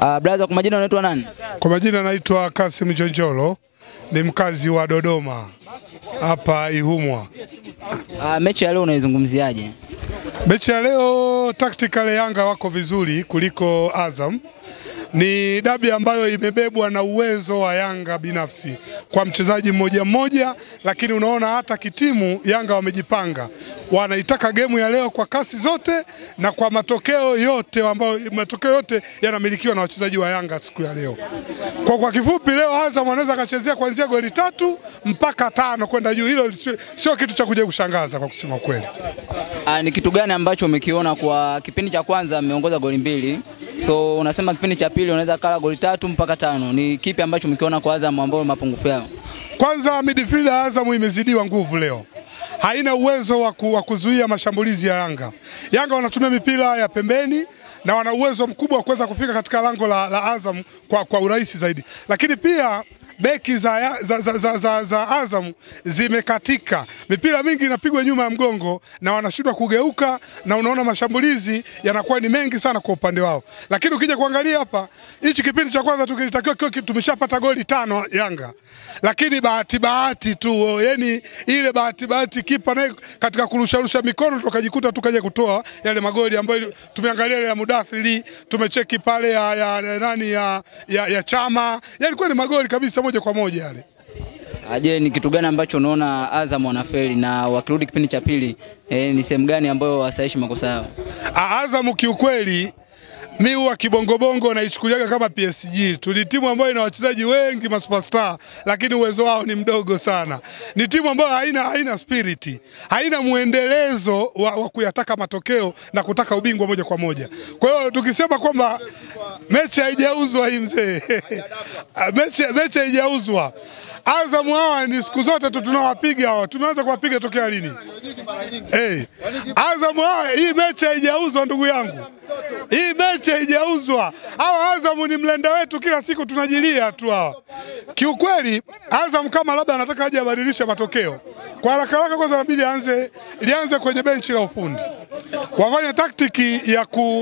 Brother, kwa majina unaitwa nani? Kwa majina naitwa Kasim Jonjolo, ni mkazi wa Dodoma hapa Ihumwa. Mechi ya leo unaizungumziaje? Mechi ya leo tactical Yanga wako vizuri kuliko Azam. Ni dabi ambayo imebebwa na uwezo wa Yanga binafsi kwa mchezaji mmoja mmoja, lakini unaona hata kitimu Yanga wamejipanga. Wanaitaka gemu ya leo kwa kasi zote na kwa matokeo yote ambayo matokeo yote yanamilikiwa na wachezaji wa Yanga siku ya leo. Kwa kifupi leo Azam wanaweza kachezea kuanzia goli 3 mpaka 5 kwenda juu. Hilo sio kitu cha kuja kushangaza kwa kusema kweli. Ni kitu gani ambacho umekiona kwa kipindi cha kwanza mmeongoza goli 2? So unasema kipindi cha pili unaweza kala goli 3 mpaka 5. Ni kipi ambacho umekiona kwa Azam ambao mapungufu yao? Kwanza midfield Azam imezidiwa nguvu leo. Haina uwezo wa kuzuia mashambulizi ya Yanga. Yanga wanatumia mipira ya pembeni na wana uwezo mkubwa wa kuweza kufika katika lango la Azam kwa urahisi zaidi. Lakini pia beki za Azam zimekatika. Mipira mingi inapigwa nyuma ya mgongo na wanashindwa kugeuka, na unaona mashambulizi yanakuwa ni mengi sana kwa upande wao. Lakini ukija kuangalia hapa, hichi kipindi cha kwanza tukilitakiwa tumeshapata goli 5 Yanga. Lakini bahati tu, yani ile bahati kipa naye katika kurusha mikono tukajikuta tukaje kutoa yale magoli ambayo tumeangalia ya Mudathiri, tumecheki pale ya Chama. Yalikuwa ni magoli kabisa moja kwa moja yale. Je, ni kitu gani ambacho unaona Azam wanafeli na wakirudi kipindi cha pili ni sehemu gani ambayo wasaishi makosa yao? Azam kiukweli mimi huwa kibongobongo naichukuliaga kama PSG. Tuli timu ambayo ina wachezaji wengi superstar, lakini uwezo wao ni mdogo sana. Ni timu ambayo haina spirit, haina muendelezo wa kuyataka matokeo na kutaka ubingwa moja kwa moja. Kwa hiyo tukisema kwamba mechi haijauzwa hii mzee, mechi haijauzwa. Azam hawa ni siku zote tu tunawapiga hawa. Tumeanza kuwapiga tokea lini? Azam hawa hii mechi haijauzwa ndugu yangu. Hii mechi haijauzwa. Hawa Azam ni mlenda wetu, kila siku tunajilia tu hawa. Kiukweli Azam kama labda anataka aje abadilishe matokeo, kwa haraka kwanza inabidi lianze kwenye benchi la ufundi. Wafanye taktiki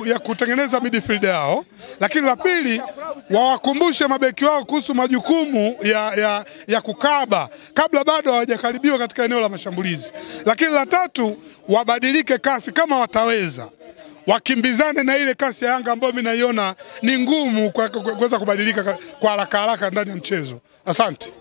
ya kutengeneza midfield yao, lakini la pili wawakumbushe mabeki wao kuhusu majukumu ya kukaba kabla bado hawajakaribiwa katika eneo la mashambulizi. Lakini la tatu wabadilike kasi kama wataweza. Wakimbizane na ile kasi ya Yanga ambayo mimi naiona ni ngumu kuweza kubadilika kwa haraka ndani ya mchezo. Asante.